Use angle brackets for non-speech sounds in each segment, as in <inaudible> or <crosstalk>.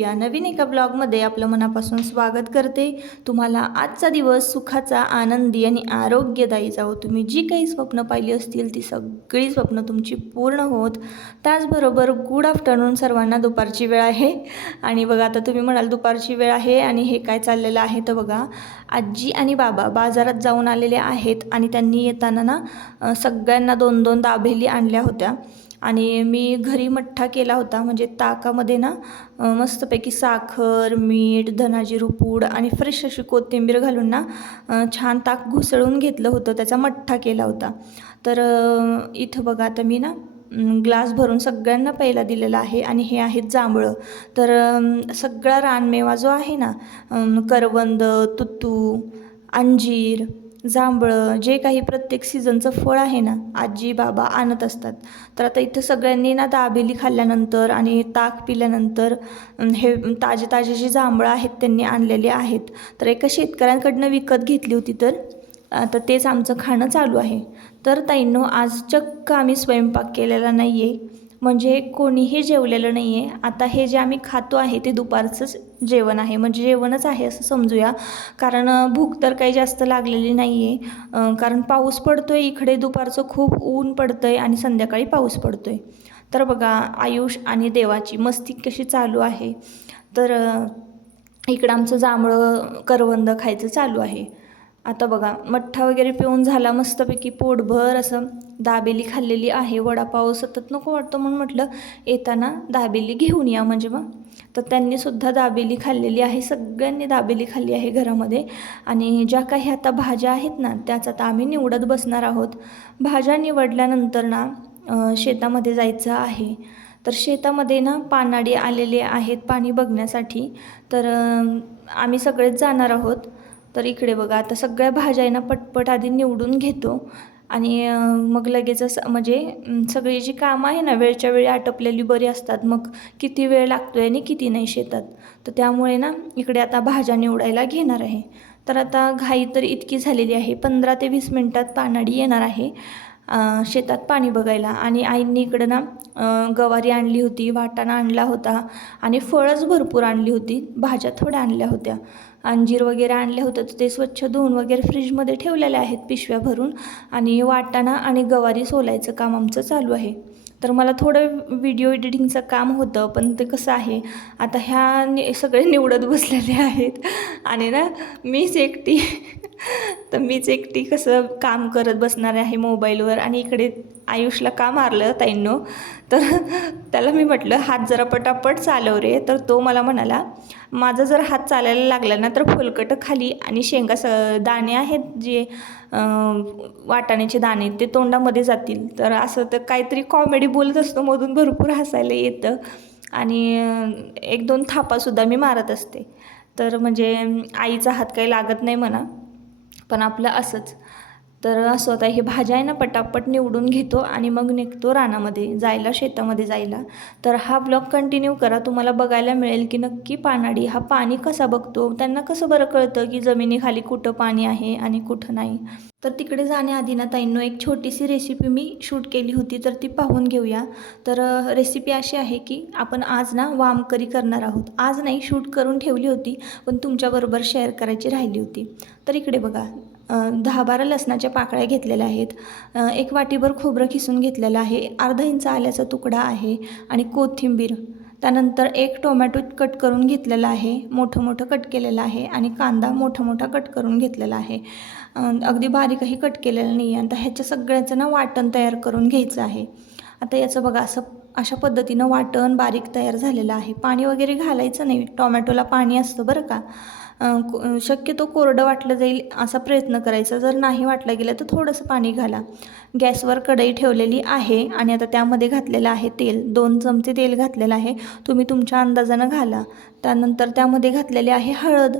या नवीन एका ब्लॉगमध्ये आपलं मनापासून स्वागत करते. तुम्हाला आजचा दिवस सुखाचा आनंदी आणि आरोग्यदायी जावो. तुम्ही जी काही स्वप्न पाहिली असतील ती सगळी स्वप्न तुमची पूर्ण होत. त्याचबरोबर गुड आफ्टरनून सर्वांना दुपारची वेळ आहे. आणि बघा आता तुम्ही म्हणाल दुपारची वेळ आहे आणि हे काय चाललेलं आहे तर बघा आजी आणि बाबा बाजारात जाऊन आलेले आहेत आणि त्यांनी येताना ना सगळ्यांना दोन दोन दाबेली आणल्या होत्या. आणि मी घरी मठ्ठा केला होता. म्हणजे ताकामध्ये ना मस्तपैकी साखर मीठ धनाजीरू पूड आणि फ्रेश अशी कोथिंबीर घालून ना छान ताक घुसळून घेतलं होतं. त्याचा मठ्ठा केला होता. तर इथं बघा आता मी ना ग्लास भरून सगळ्यांना पहिला दिलेला आहे आणि हे आहेत जांभळं. तर सगळा रानमेवा जो आहे ना करवंद तुत्तू अंजीर जांभळं जे काही प्रत्येक सीझनचं फळ आहे ना आजी बाबा आणत असतात. तर आता इथं सगळ्यांनी ना दाबेली खाल्ल्यानंतर आणि ताक पिल्यानंतर हे ताजे ताजे जे जांभळं आहेत त्यांनी आणलेले आहेत. तर एका शेतकऱ्यांकडनं विकत घेतली होती तर आता तेच आमचं खाणं चालू आहे. तर ताईंनो आज चक्क आम्ही स्वयंपाक केलेला नाही आहे म्हणजे कोणीही जेवलेलं नाही आहे आता हे जे आम्ही खातो आहे ते दुपारचंच जेवण आहे. म्हणजे जेवणच आहे असं समजूया. कारण भूक तर काही जास्त लागलेली नाही आहे कारण पाऊस पडतो आहे इकडे दुपारचं खूप ऊन पडतं आहे आणि संध्याकाळी पाऊस पडतो आहे तर बघा आयुष आणि देवाची मस्ती कशी चालू आहे. तर इकडं आमचं जांभळं करवंद खायचं चालू आहे. आता बघा मठ्ठा वगैरे पिऊन झाला मस्तपैकी पोटभर असं दाबेली खाल्लेली आहे. वडापाव सतत नको वाटतो म्हणून म्हटलं येताना दाबेली घेऊन या म्हणजे मग. तर त्यांनीसुद्धा दाबेली खाल्लेली आहे सगळ्यांनी दाबेली खाल्ली आहे घरामध्ये. आणि ज्या काही आता भाज्या आहेत ना त्याच आता आम्ही निवडत बसणार आहोत. भाज्या निवडल्यानंतर ना शेतामध्ये जायचं आहे. तर शेतामध्ये ना पानाडी आलेले आहेत पाणी बघण्यासाठी. तर आम्ही सगळेच जाणार आहोत. तर इकडे बघा आता सगळ्या भाज्या आहे ना पटपट आधी निवडून घेतो. आणि मग लगेच असं म्हणजे सगळी जी कामं आहे ना वेळच्या वेळी आटपलेली बरी असतात. मग किती वेळ लागतो आहे आणि किती नाही शेतात. तर त्यामुळे ना इकडे आता भाज्या निवडायला घेणार आहे. तर आता घाई तर इतकी झालेली आहे. पंधरा ते वीस मिनटात पानाडी येणार आहे शेतात पाणी बघायला. आणि आईंनी इकडं ना गवारी आणली होती वाटाणा आणला होता. आणि फळंच भरपूर आणली होती. भाज्या थोड्या आणल्या होत्या. अंजीर वगैरे आणले होतं तर ते स्वच्छ धुवून वगैरे फ्रीजमध्ये ठेवलेले आहेत पिशव्या भरून. आणि वाटाणा आणि गवारी सोलायचं काम आमचं चालू आहे. तर मला थोडं व्हिडिओ एडिटिंगचं काम होतं पण ते कसं आहे आता ह्या नि सगळे निवडत बसलेले आहेत. आणि ना मीच एकटी <laughs> तर मीच एकटी कसं काम करत बसणार आहे मोबाईलवर. आणि इकडे आयुषला का मारलं ताईंनो? तर <laughs> त्याला मी म्हटलं हात जरा पटापट चालव रे. तर तो मला म्हणाला माझा जर हात चालायला लागला ना तर फुलकटं खाली आणि शेंगा स दाणे आहेत जे वाटाण्याचे दाणे ते तोंडामध्ये जातील. तर असं तर काहीतरी कॉमेडी बोलत असतो मधून भरपूर हसायला येतं. आणि एक दोन थापासुद्धा मी मारत असते. तर म्हणजे आईचा हात काही लागत नाही म्हणा. पण आपलं असंच. तर असं होतं हे भाज्या आहे ना पटापट निवडून घेतो आणि मग निघतो रानामध्ये जायला शेतामध्ये जायला. तर हा ब्लॉग कंटिन्यू करा तुम्हाला बघायला मिळेल की नक्की पानाडी हा पाणी कसा बघतो? त्यांना कसं बरं कळतं की जमिनीखाली कुठं पाणी आहे आणि कुठं नाही? तर तिकडे जाण्याआधी ना ताईंनो एक छोटीशी रेसिपी मी शूट केली होती तर ती पाहून घेऊया. तर रेसिपी अशी आहे की आपण आज ना वामकरी करणार आहोत. आज नाही शूट करून ठेवली होती पण तुमच्याबरोबर शेअर करायची राहिली होती. तर इकडे बघा. दहा बारा लसणाच्या पाकळ्या घेतलेल्या आहेत. एक वाटीभर खोबरं खिसून घेतलेलं आहे. अर्धा इंच आल्याचा तुकडा आहे आणि कोथिंबीर. त्यानंतर एक टोमॅटो कट करून घेतलेला आहे. मोठं मोठं कट केलेलं आहे आणि कांदा मोठा मोठा कट करून घेतलेला आहे. अगदी बारीकही कट केलेलं नाही आहे आता ह्याच्या सगळ्याचं ना वाटण तयार करून घ्यायचं आहे. आता याचं बघा असं अशा पद्धतीनं वाटण बारीक तयार झालेलं आहे. पाणी वगैरे घालायचं नाही. टोमॅटोला पाणी असतं बरं का. शक्यतो कोरडं वाटलं जाईल असा प्रयत्न करायचा. जर नाही वाटलं गेलं तर थोडंसं पाणी घाला. गॅसवर कढई ठेवलेली आहे आणि आता त्यामध्ये घातलेलं आहे तेल. दोन चमचे तेल घातलेलं आहे. तुम्ही तुमच्या अंदाजानं घाला. त्यानंतर त्यामध्ये घातलेले आहे हळद.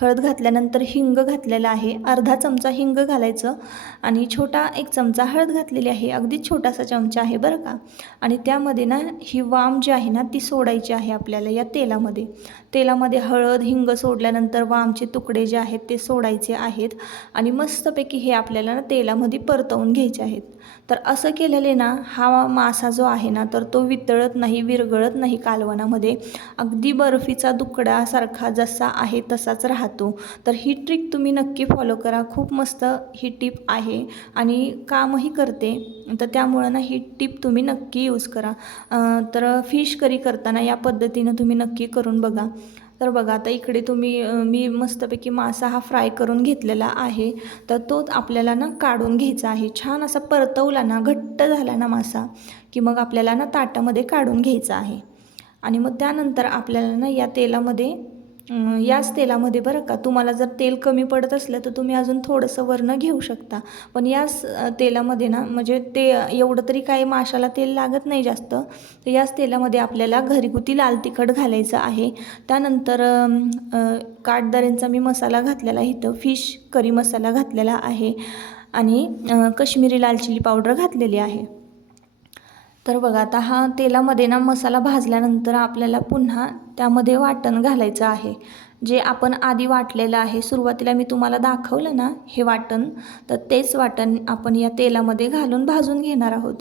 हळद घातल्यानंतर हिंग घातलेला आहे. अर्धा चमचा हिंग घालायचं आणि छोटा एक चमचा हळद घातलेली आहे. अगदी छोटासा चमचा आहे बरं का? आणि त्यामध्ये ना ही वाम जी आहे ना ती सोडायची आहे आपल्याला या तेलामध्ये. तेलामध्ये हळद हिंग सोडल्यानंतर वामचे तुकडे जे आहेत ते सोडायचे आहेत आणि मस्तपैकी हे आपल्याला ना तेलामध्ये परतवून घ्यायचे आहेत. तर असं केलेले ना हा मासा जो आहे ना तर तो वितळत नाही विरघळत नाही कालवणामध्ये अगदी बर्फीचा तुकडासारखा जसा आहे तसाच राहतो. तर ही ट्रिक तुम्ही नक्की फॉलो करा. खूप मस्त ही टिप आहे आणि कामही करते. तर त्यामुळं ना ही टिप तुम्ही नक्की यूज करा. तर फिश करी करताना या पद्धतीनं तुम्ही नक्की करून बघा. तर बघा आता इकडे तुम्ही मी मस्तपैकी मासा हा फ्राय करून घेतलेला आहे. तर तो आपल्याला ना काढून घ्यायचा आहे. छान असा परतवला ना घट्ट झाला ना मासा की मग आपल्याला ना ताटामध्ये काढून घ्यायचा आहे. आणि मग त्यानंतर आपल्याला ना या तेलामध्ये याच तेलामध्ये बरं का तुम्हाला जर तेल कमी पडत असलं तर तुम्ही अजून थोडंसं वरनं घेऊ शकता. पण याच तेलामध्ये ना म्हणजे ते एवढं तरी काही माशाला तेल लागत नाही जास्त. तर याच तेलामध्ये आपल्याला घरगुती लाल तिखट घालायचं आहे. त्यानंतर अं, काठदऱ्यांचा मी मसाला घातलेला इथं फिश करी मसाला घातलेला आहे. आणि अं, काश्मीरी लाल चिली पावडर घातलेली आहे. तर बघा आता हा तेलामध्ये ना मसाला भाजल्यानंतर आपल्याला पुन्हा त्यामध्ये वाटण घालायचं आहे. जे आपण आधी वाटलेलं आहे सुरुवातीला मी तुम्हाला दाखवलं ना हे वाटण तर तेच वाटण आपण या तेलामध्ये घालून भाजून घेणार आहोत.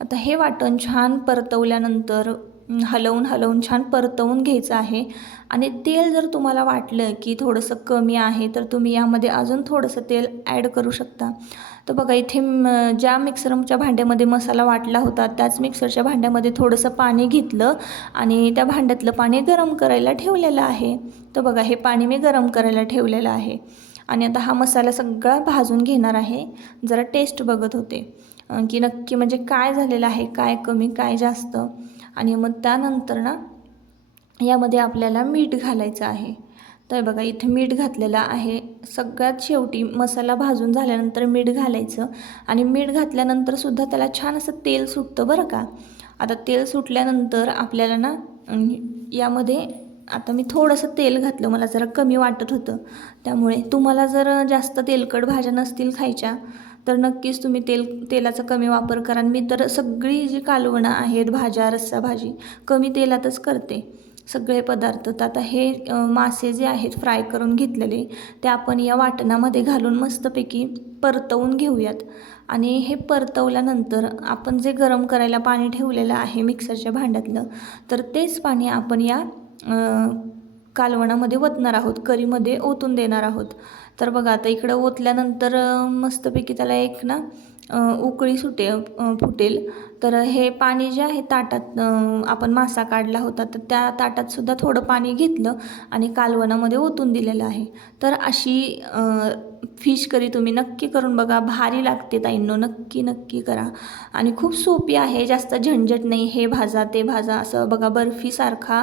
आता हे वाटण छान परतवल्यानंतर हलवून हलवून छान परतवून घ्यायचं आहे. आणि तेल जर तुम्हाला वाटलं की थोडंसं कमी आहे तर तुम्ही यामध्ये अजून थोडंसं तेल ॲड करू शकता. तर बघा इथे ज्या मिक्सरच्या भांड्यामध्ये मसाला वाटला होता त्याच मिक्सरच्या भांड्यामध्ये थोडंसं पाणी घेतलं आणि त्या भांड्यातलं पाणी गरम करायला ठेवलेलं आहे. तर बघा हे पाणी मी गरम करायला ठेवलेलं आहे. आणि आता हा मसाला सगळा भाजून घेणार आहे. जरा टेस्ट बघत होते. की नक्की म्हणजे काय झालेलं आहे काय कमी काय जास्त. आणि मग त्यानंतर ना यामध्ये आपल्याला मीठ घालायचं आहे. तर बघा इथे मीठ घातलेलं आहे. सगळ्यात शेवटी मसाला भाजून झाल्यानंतर मीठ घालायचं. आणि मीठ घातल्यानंतरसुद्धा त्याला छान असं तेल सुटतं बरं का. आता तेल सुटल्यानंतर आपल्याला ना यामध्ये आता मी थोडंसं तेल घातलं. मला जरा कमी वाटत होतं. त्यामुळे तुम्हाला जर जास्त तेलकट भाज्या नसतील खायच्या तर नक्कीच तुम्ही तेल तेलाचा कमी वापर करा. आणि मी तर सगळी जी कालवणं आहेत भाज्या रस्सा भाजी कमी तेलातच करते. सगळे पदार्थ. तर आता हे मासे जे आहेत फ्राय करून घेतलेले ते आपण या वाटणामध्ये घालून मस्तपैकी परतवून घेऊयात. आणि हे परतवल्यानंतर आपण जे गरम करायला पाणी ठेवलेलं आहे मिक्सरच्या भांड्यातलं तर तेच पाणी आपण या कालवणामध्ये ओतणार आहोत. करीमध्ये ओतून देणार आहोत. तर बघा आता इकडं ओतल्यानंतर मस्तपैकी त्याला एक ना उकळी सुटे फुटेल. तर हे पाणी जे आहे ताटात आपण मासा काढला होता तर त्या ताटातसुद्धा थोडं पाणी घेतलं आणि कालवणामध्ये ओतून दिलेलं आहे. तर अशी फिश करी तुम्ही नक्की करून बघा. भारी लागते ताईंनो. नक्की नक्की करा. आणि खूप सोपी आहे. जास्त झंझट नाही. हे भाजा ते भाजा असं बघा बर्फीसारखा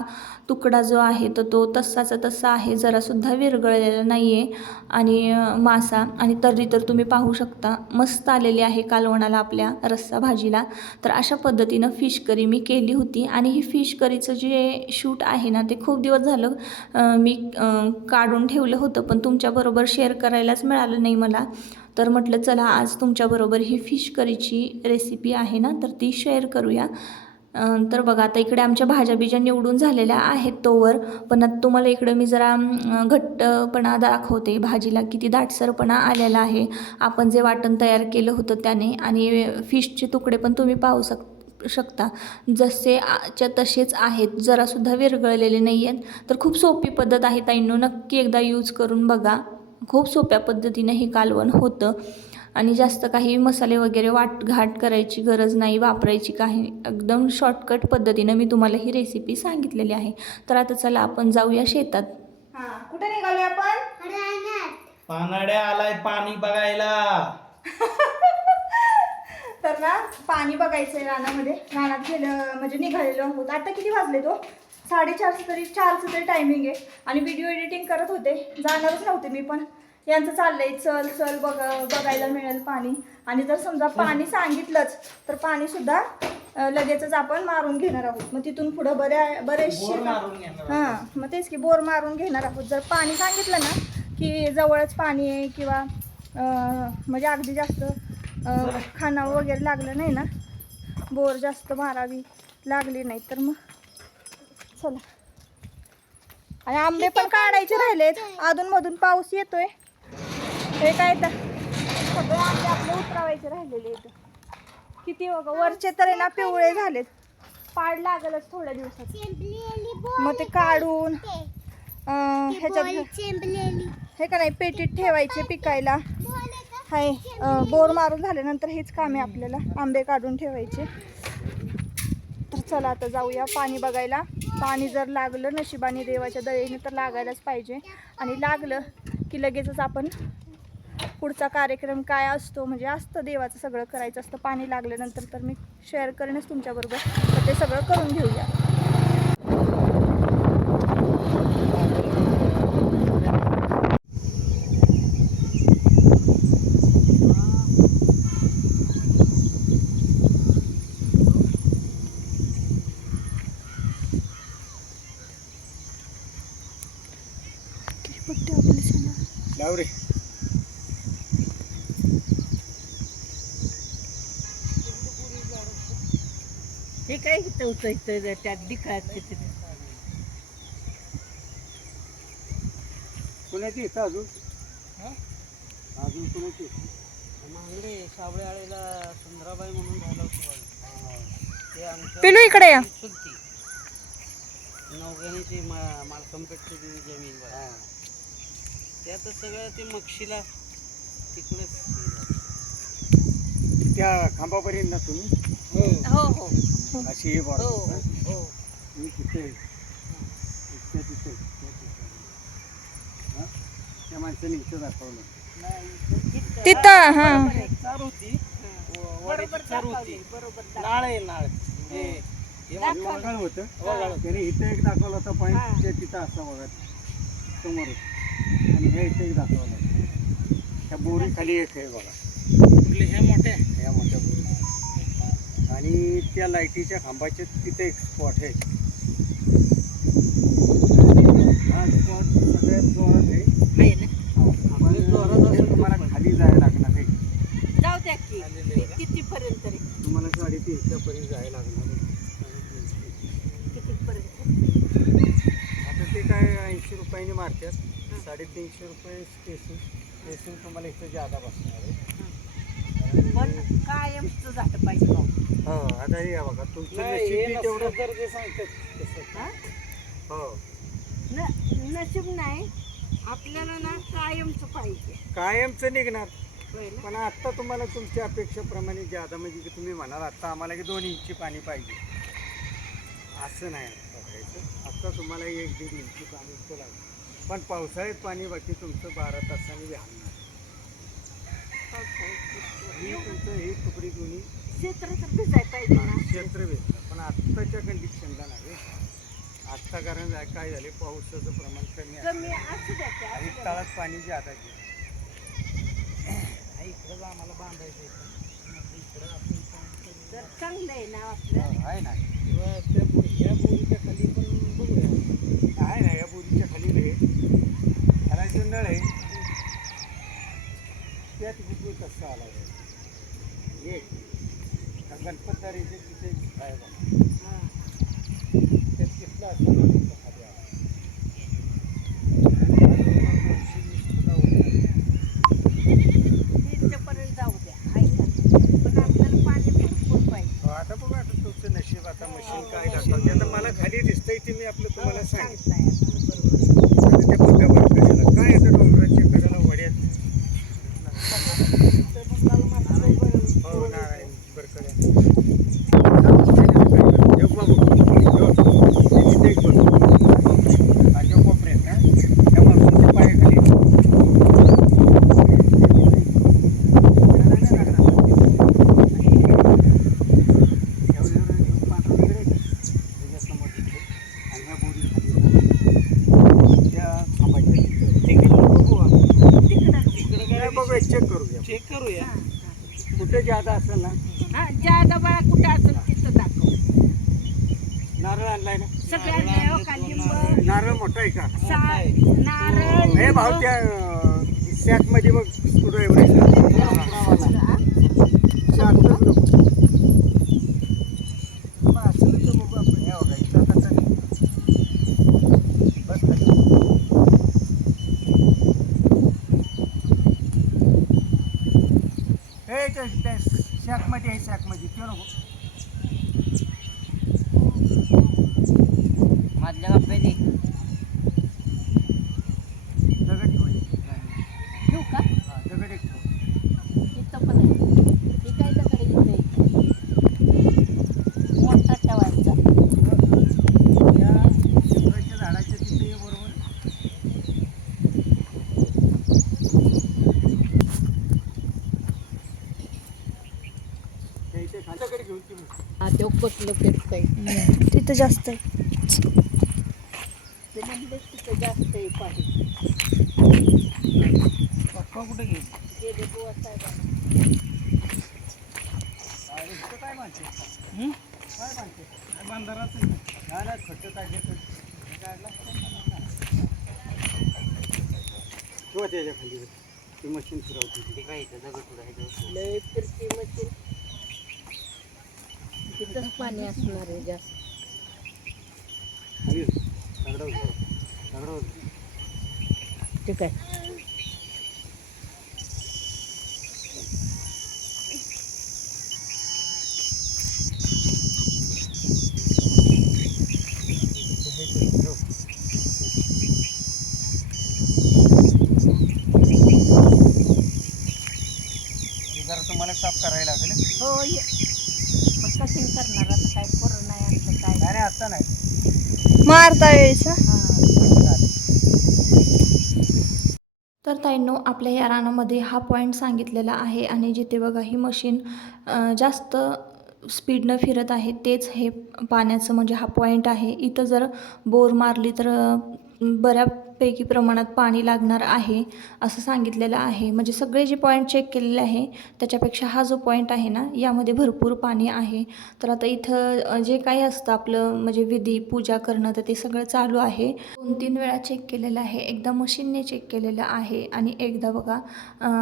तुकडा जो आहे तर तो तसाचा तसा आहे. जरासुद्धा विरघळलेला नाही आहे आणि मासा आणि तर्री तर तुम्ही पाहू शकता. मस्त आलेली आहे कालवणाला आपल्या रस्सा भाजीला. तर अशा पद्धतीनं फिश करी मी केली होती. आणि ही फिश करीचं जे शूट आहे ना ते खूप दिवस झालं मी काढून ठेवलं होतं. पण तुमच्याबरोबर शेअर करायलाच मिळालं नाही मला. तर म्हटलं चला आज तुमच्याबरोबर ही फिश करीची रेसिपी आहे ना तर ती शेअर करूया. तर बघा आता इकडे आमच्या भाज्या बिज्या निवडून झालेल्या आहेत तोवर. पण आता तुम्हाला इकडं मी जरा घट्टपणा दाखवते भाजीला किती दाटसरपणा आलेला आहे. आपण जे वाटण तयार केलं होतं त्याने आणि फिशचे तुकडे पण तुम्ही पाहू शक शकता. जसे आच्या तसेच आहेत जरासुद्धा विरघळलेले नाही आहेत तर खूप सोपी पद्धत आहे ताईंनो नक्की एकदा यूज करून बघा. खूप सोप्या पद्धतीने हे कालवण होतं. आणि जास्त काही मसाले वगैरे वाट घाट करायची गरज नाही वापरायची काही एकदम शॉर्टकट पद्धतीनं मी तुम्हाला ही रेसिपी सांगितलेली आहे. तर आता चला आपण जाऊया शेतात. हा कुठे निघालोय आपण? पानाड्या आलाय पाणी बघायला. <laughs> तर ना पाणी बघायचंय रानामध्ये. रानात गेलं म्हणजे निघालेलो आहोत. आता किती वाजले तो साडेचारचं तरी चारचं तरी टायमिंग आहे. आणि व्हिडिओ एडिटिंग करत होते. जाणारच नव्हते मी पण. यांचं चाललंय चल चल बघ बघायला मिळेल पाणी. आणि जर समजा पाणी सांगितलंच तर पाणी सुद्धा अं, लगेचच आपण मारून घेणार आहोत. मग तिथून पुढं बऱ्या बरेचसे हां मग तेच की बोर मारून घेणार आहोत. जर पाणी सांगितलं ना की जवळच पाणी आहे किंवा म्हणजे अगदी जास्त खाणावं वगैरे लागलं नाही ना बोर जास्त मारावी लागली नाही तर मग चला. आणि आंबे पण काढायचे राहिलेत. अधूनमधून पाऊस येतोय. हे काय तर सगळे आंबे आपले उतरावायचे राहिलेले आहेत. किती बघा वरचे तर आहे ना पिवळे झालेत. पाड लागलच थोड्या दिवसात. मग ते काढून ह्याच्यात हे का नाही पेटीत ठेवायचे पिकायला. हाय बोर मारून झाल्यानंतर हेच काम आहे आपल्याला आंबे काढून ठेवायचे. चला आता जाऊया पाणी बघायला. पाणी जर लागलं नशिबाने देवाच्या दयेने तर लागायलाच पाहिजे. आणि लागलं की लगेचच आपण पुढचा कार्यक्रम काय असतो म्हणजे असतं देवाचं सगळं करायचं असतं. पाणी लागल्यानंतर तर मी शेअर करेनच तुमच्याबरोबर. तर ते सगळं करून घेऊया. लाव रे हे काय इथं होतं इथं त्यात दिखायचं तिथे. कुणाची इथं अजून? अजून कुणाची मांगडे सावळे आळेला सुंदराबाई म्हणून झालं होतं. ते आमच्या पिलू इकडे या. चुलती नवगणीची मा जमीन बघा ते आता सगळं ते मक्षीला तिकडेच हे. त्या खांबापर्यंत ना तुम्ही? हो. हो अशी हे हो बघा हो. मी तिथे इथे तिथे तिथे. हा? त्या माणसाने इथं दाखवलं. तिथं हां. चार होती. बरोबर चार होती. बरोबर दाखवली. नाळ आहे नाळ. हे हे हे वगाळ होतं. वगाळ. त्याने इथं एक दाखवलं होतं हा. पॉईंट ते तिथं असं बघा. समोर आणि हे इथे एक दाखवलं त्या बोरी खाली एक आहे बघा. कुठले? हे मोठे? या मोठ्या बोरी. आणि त्या लाईटीच्या खांबाच्या तिथे एक स्पॉट आहे. हा स्पॉट जोरात आहे. तुम्हाला खाली जायला लागणार आहे. जाऊ द्या की कितीपर्यंत रे? तुम्हाला जायला लागणार आहे. कितीपर्यंत? आता ते काय ऐंशी रुपयाने मारतात. साडेतीनशे रुपये स्टेशन स्टेशन तुम्हाला इथं जादा बसणार आहे पण कायमच झालं पाहिजे भाऊ. हो आता हे बघा तुमचं नाही, नशीब हे तेवढं तर ते सांगतात तसं. हा? हो न नशीब नाही आपल्याला ना कायमच पाहिजे कायमचं निघणार होय ना? पण आता तुम्हाला तुमच्या अपेक्षेप्रमाणे ज्यादा म्हणजे की तुम्ही म्हणाल आता आम्हाला की दोन इंची पाणी पाहिजे असं नाही आता बघायचं आता तुम्हाला एक दीड इंची पाणी इतकं लागतं पण पावसाळ्यात पाणी बाकी तुमचं बारा तासांनी व्याहणार ही तुमचं ही तुकडी दोन्ही क्षेत्र तर भिजाय पाहिजे ना. क्षेत्र भेटलं पण आत्ताच्या कंडिशनला नाही आत्ता कारण काय- काय झाले पावसाचं प्रमाण कमी आहे. कमी असू द्या की, आणि असू द्या. तळात पाणी ज्यादा आहे. हा, इकडंच आम्हाला बांधायचं आहे. इकडं आपण काम करू. तर चांगलं आहे ना आपलं. आहे ना. किंवा त्या बो- या बोरीच्या खाली पण बोरीच्या खाली नळ आहे त्यात कुठे कसा आला आहे एक गणपतदारीचे तिथे बाहेर बघा त्यात कितला असताना खाली ती मशीन. फिरवते पाणी असणार आहे जास्त. ठीक आहे. जरा तुम्हाला साफ करायला लागेल. हो ये. पण कशी करणार आता काय करू नाही आणलं काय? नाही, आता नाही. मारता हां तर ताईंनो आपल्या या रानामध्ये हा पॉईंट सांगितलेला आहे आणि जिथे बघा ही मशीन जास्त स्पीडनं फिरत आहे तेच हे पाण्याचं म्हणजे हा पॉईंट आहे. इथं जर बोर मारली तर अ, पैकी प्रमाणात पाणी लागणार आहे असं सांगितलेलं आहे. म्हणजे सगळे जे पॉईंट चेक केलेले आहे त्याच्यापेक्षा हा जो पॉईंट आहे ना यामध्ये भरपूर पाणी आहे. तर आता इथं जे काही असतं आपलं म्हणजे विधी पूजा करणं तर ते सगळं चालू आहे. दोन तीन वेळा चेक केलेलं आहे. एकदा मशीनने चेक केलेलं आहे. आणि एकदा बघा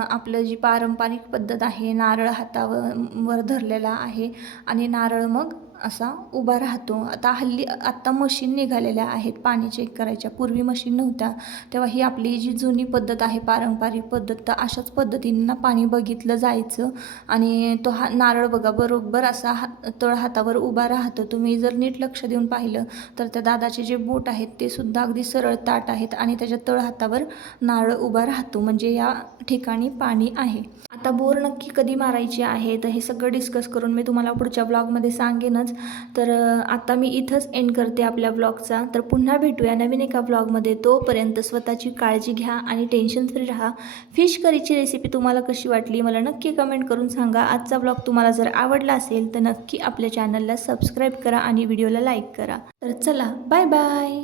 आपलं जी पारंपरिक पद्धत आहे नारळ हातावर वर धरलेला आहे. आणि नारळ मग असा उभा राहतो. आता हल्ली आत्ता मशीन निघालेल्या आहेत. पाणी चेक करायच्या. पूर्वी मशीन नव्हत्या. तेव्हा ही आपली जी जुनी पद्धत आहे पारंपरिक पद्धत तर अशाच पद्धतींना पाणी बघितलं जायचं. आणि तो हा नारळ बघा बरोबर असा हा तळ हातावर उभा राहतो. तुम्ही जर नीट लक्ष देऊन पाहिलं तर त्या दादाचे जे बोट आहेत ते सुद्धा अगदी सरळ ताट आहेत आणि त्याच्या तळ हातावर नारळ उभा राहतो. म्हणजे या ठिकाणी पाणी आहे. आता बोर नक्की कधी मारायची आहे? तर हे सगळं डिस्कस करून मी तुम्हाला पुढच्या ब्लॉगमध्ये सांगेनच. तर आता मी इथंच एंड करते आपल्या ब्लॉगचा तर पुन्हा भेटूया नवीन एका ब्लॉगमध्ये तोपर्यंत स्वतःची काळजी घ्या आणि टेन्शन फ्री राहा. फिश करीची रेसिपी तुम्हाला कशी वाटली मला नक्की कमेंट करून सांगा. आजचा ब्लॉग तुम्हाला जर आवडला असेल तर नक्की आपल्या चॅनलला सबस्क्राईब करा आणि व्हिडिओला लाईक करा. तर चला बाय बाय